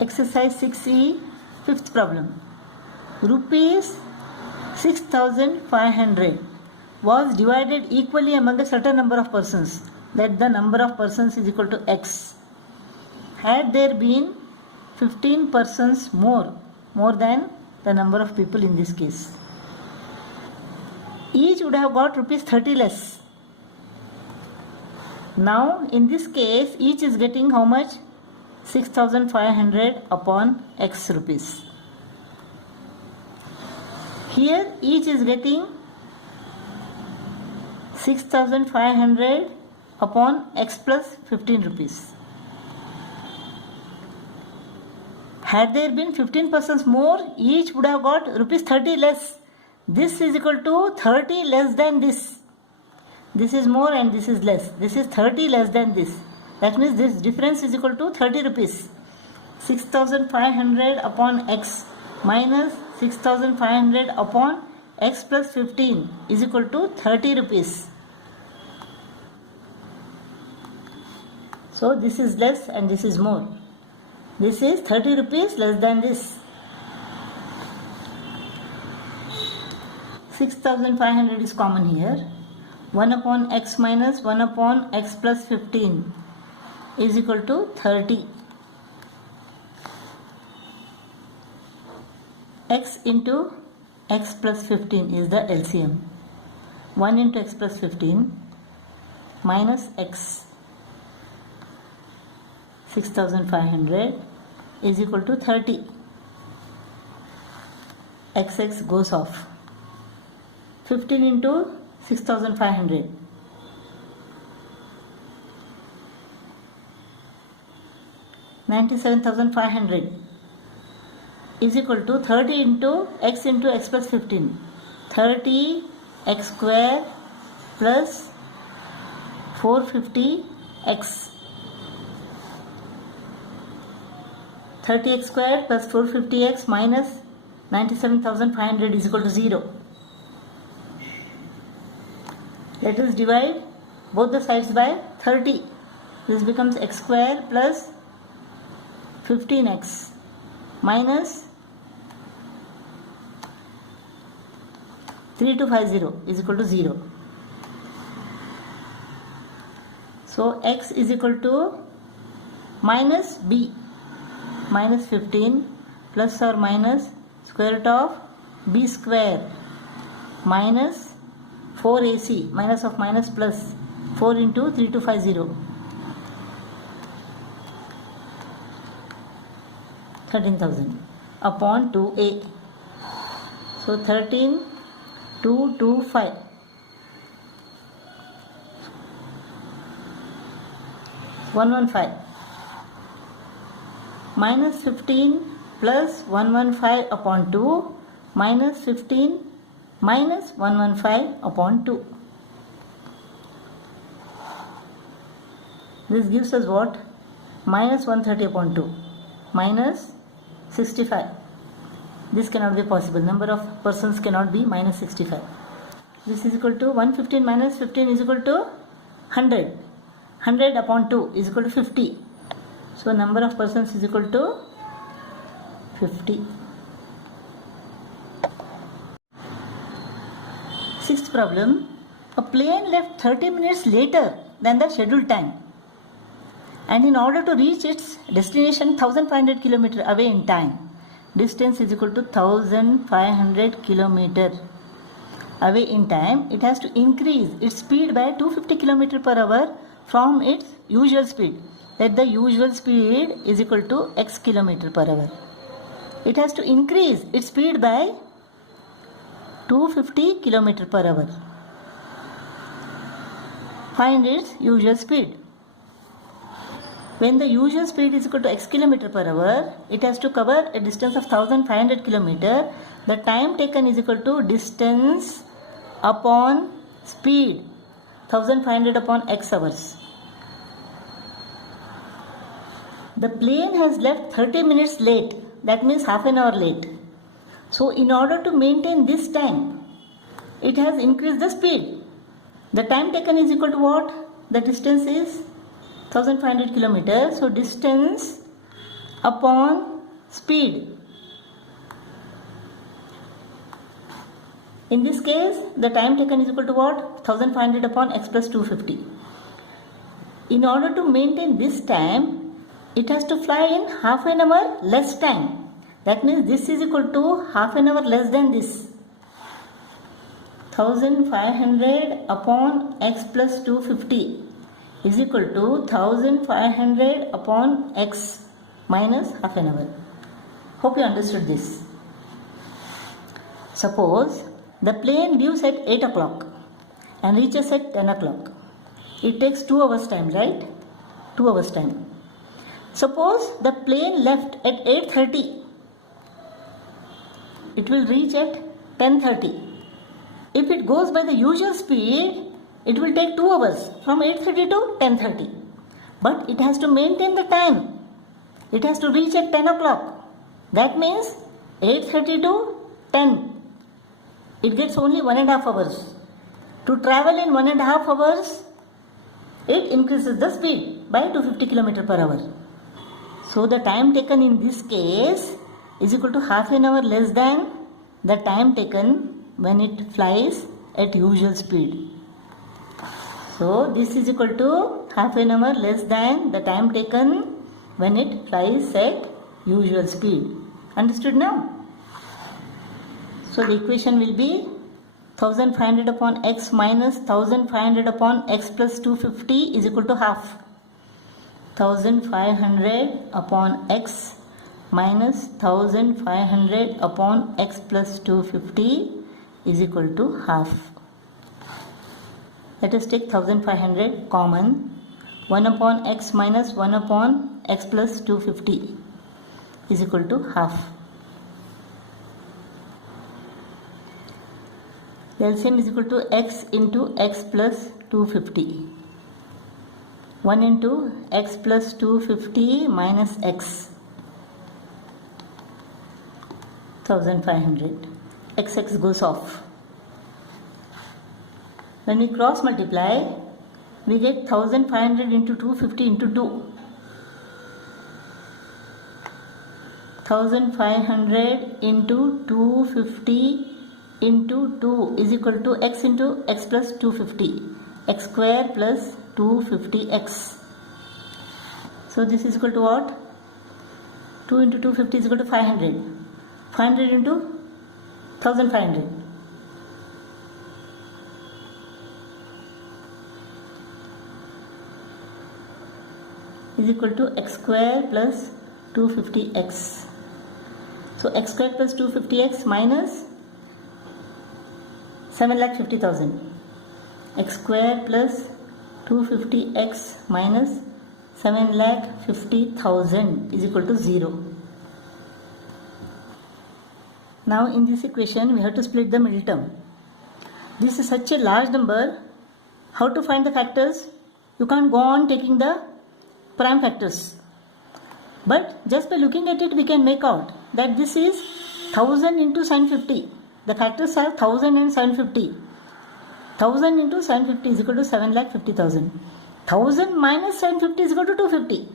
Exercise 6E, fifth problem. Rupees 6,500 was divided equally among a certain number of persons. That the number of persons is equal to X. Had there been 15 persons more than the number of people in this case, each would have got rupees 30 less. Now in this case, each is getting how much? 6,500 upon X rupees. Here each is getting 6,500 upon X plus 15 rupees. Had there been 15 persons more, each would have got rupees 30 less. This is equal to 30 less than this. This is more and this is less. This is 30 less than this. That means this difference is equal to 30 rupees. 6,500 upon X minus 6,500 upon X plus 15 is equal to 30 rupees. So this is less and this is more. This is 30 rupees less than this. 6,500 is common here. 1 upon X minus 1 upon X plus 15 is equal to 30. X into X plus 15 is the LCM. 1 into X plus 15 minus X 6,500 is equal to 30. XX goes off. 15 into 6,500 97,500 is equal to 30 into X plus 15. 30 X square plus 450 X. 30 X square plus 450 X minus 97,500 is equal to 0. Let us divide both the sides by 30. This becomes X square plus 15X minus 3250 is equal to 0. So X is equal to minus B minus 15 plus or minus square root of B square minus 4AC minus of minus plus 4 into 3250 13,000 upon 2A. So 13,225 115 minus 15 plus 115 upon 2 minus 15 minus 115 upon 2. This gives us what? Minus 130 upon 2 minus 65. This cannot be possible. Number of persons cannot be minus 65. This is equal to 115 minus 15 is equal to 100. 100 upon 2 is equal to 50. So number of persons is equal to 50. Sixth problem. A plane left 30 minutes later than the scheduled time, and in order to reach its destination 1500 km away in time, distance is equal to 1500 km away in time, it has to increase its speed by 250 km per hour from its usual speed. Let the usual speed is equal to X km per hour. It has to increase its speed by 250 km per hour. Find its usual speed. When the usual speed is equal to X km per hour, it has to cover a distance of 1500 km. The time taken is equal to distance upon speed, 1500 upon X hours. The plane has left 30 minutes late. That means half an hour late. So in order to maintain this time, it has increased the speed. The time taken is equal to what? The distance is 1500 kilometers. So distance upon speed. In this case, the time taken is equal to what? 1500 upon x plus 250. In order to maintain this time, it has to fly in half an hour less time. That means this is equal to half an hour less than this. 1500 upon x plus 250 is equal to 1500 upon x minus half an hour. Hope you understood this. Suppose the plane leaves at 8 o'clock and reaches at 10 o'clock. It takes 2 hours time, right? 2 hours time. Suppose the plane left at 8:30. It will reach at 10:30. If it goes by the usual speed, it will take 2 hours from 8:30 to 10:30. But it has to maintain the time. It has to reach at 10 o'clock. That means 8:30 to 10. It gets only 1.5 hours. To travel in 1.5 hours, it increases the speed by 250 km per hour. So the time taken in this case is equal to half an hour less than the time taken when it flies at usual speed. So this is equal to half an hour less than the time taken when it flies at usual speed. Understood now? So the equation will be 1500 upon x minus 1500 upon x plus 250 is equal to half. 1500 upon x minus 1500 upon x plus 250 is equal to half. Let us take 1500 common. 1 upon x minus 1 upon x plus 250 is equal to half. LCM is equal to x into x plus 250. 1 into x plus 250 minus x. 1500. X goes off. When we cross multiply, we get 1500 into 250 into 2. 1500 into 250 into 2 is equal to x into x plus 250. X square plus 250x. So this is equal to what? 2 into 250 is equal to 500. 500 into 1500. Is equal to x square plus 250x. So x square plus 250x minus 7,50,000. X square plus 250x minus 7,50,000 is equal to 0. Now in this equation we have to split the middle term. This is such a large number. How to find the factors? You can't go on taking the prime factors. But just by looking at it we can make out that this is 1000 into 750. The factors are 1000 and 750. 1000 into 750 is equal to 7,50,000. 1000 minus 750 is equal to 250.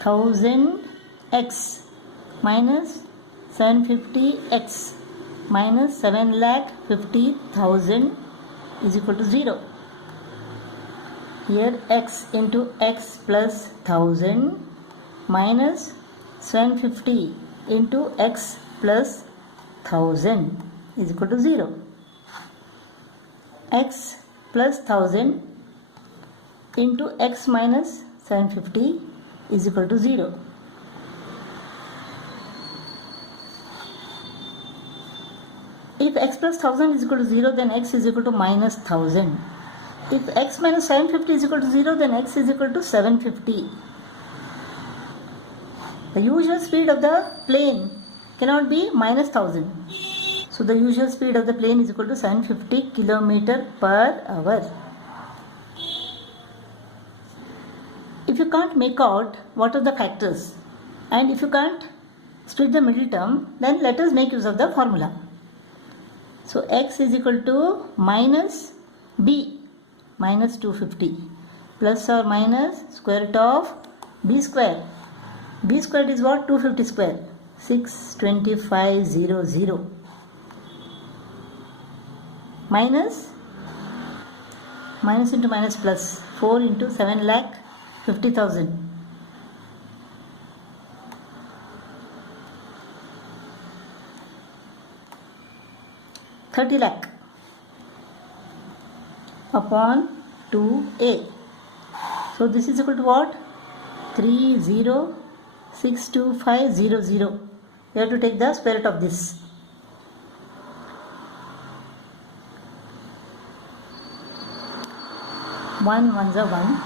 1000x minus 750x minus 7,50,000 is equal to 0. Here x into x plus 1000 minus 750 into x plus 1000 is equal to 0. X plus 1000 into x minus 750 is equal to 0. If x plus 1000 is equal to 0, then x is equal to minus 1000. If x minus 750 is equal to 0, then x is equal to 750. The usual speed of the plane cannot be minus 1000. So the usual speed of the plane is equal to 750 km per hour. If you can't make out what are the factors and if you can't split the middle term, then let us make use of the formula. So x is equal to minus b minus 250 plus or minus square root of b square. B squared is what? 250 square. 62500 minus into minus plus 4 into 7,50,000. 30 lakh upon 2a. So this is equal to what? 30,62500. You have to take the square root of this. One ones are 1,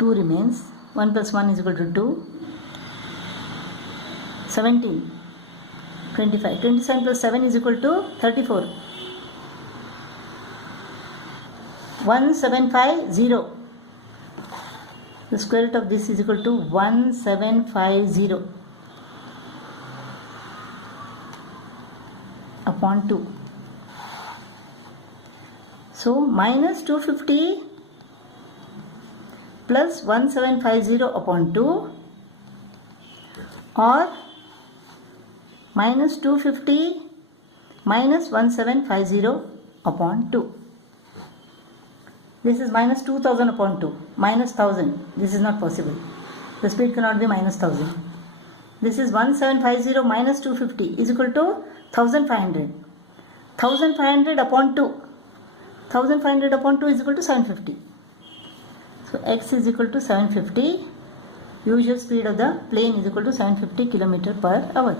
2 remains, 1 plus 1 is equal to 2, 17, 25, 27 plus 7 is equal to 34, 1750. The square root of this is equal to 1750 upon 2. So minus 250 plus 1750 upon 2 or minus 250 minus 1750 upon 2. This is minus 2000 upon 2, minus 1000. This is not possible. The speed cannot be minus 1000. This is 1750 minus 250 is equal to 1500. 1500 upon 2. 1500 upon 2 is equal to 750. So x is equal to 750. Usual speed of the plane is equal to 750 km per hour.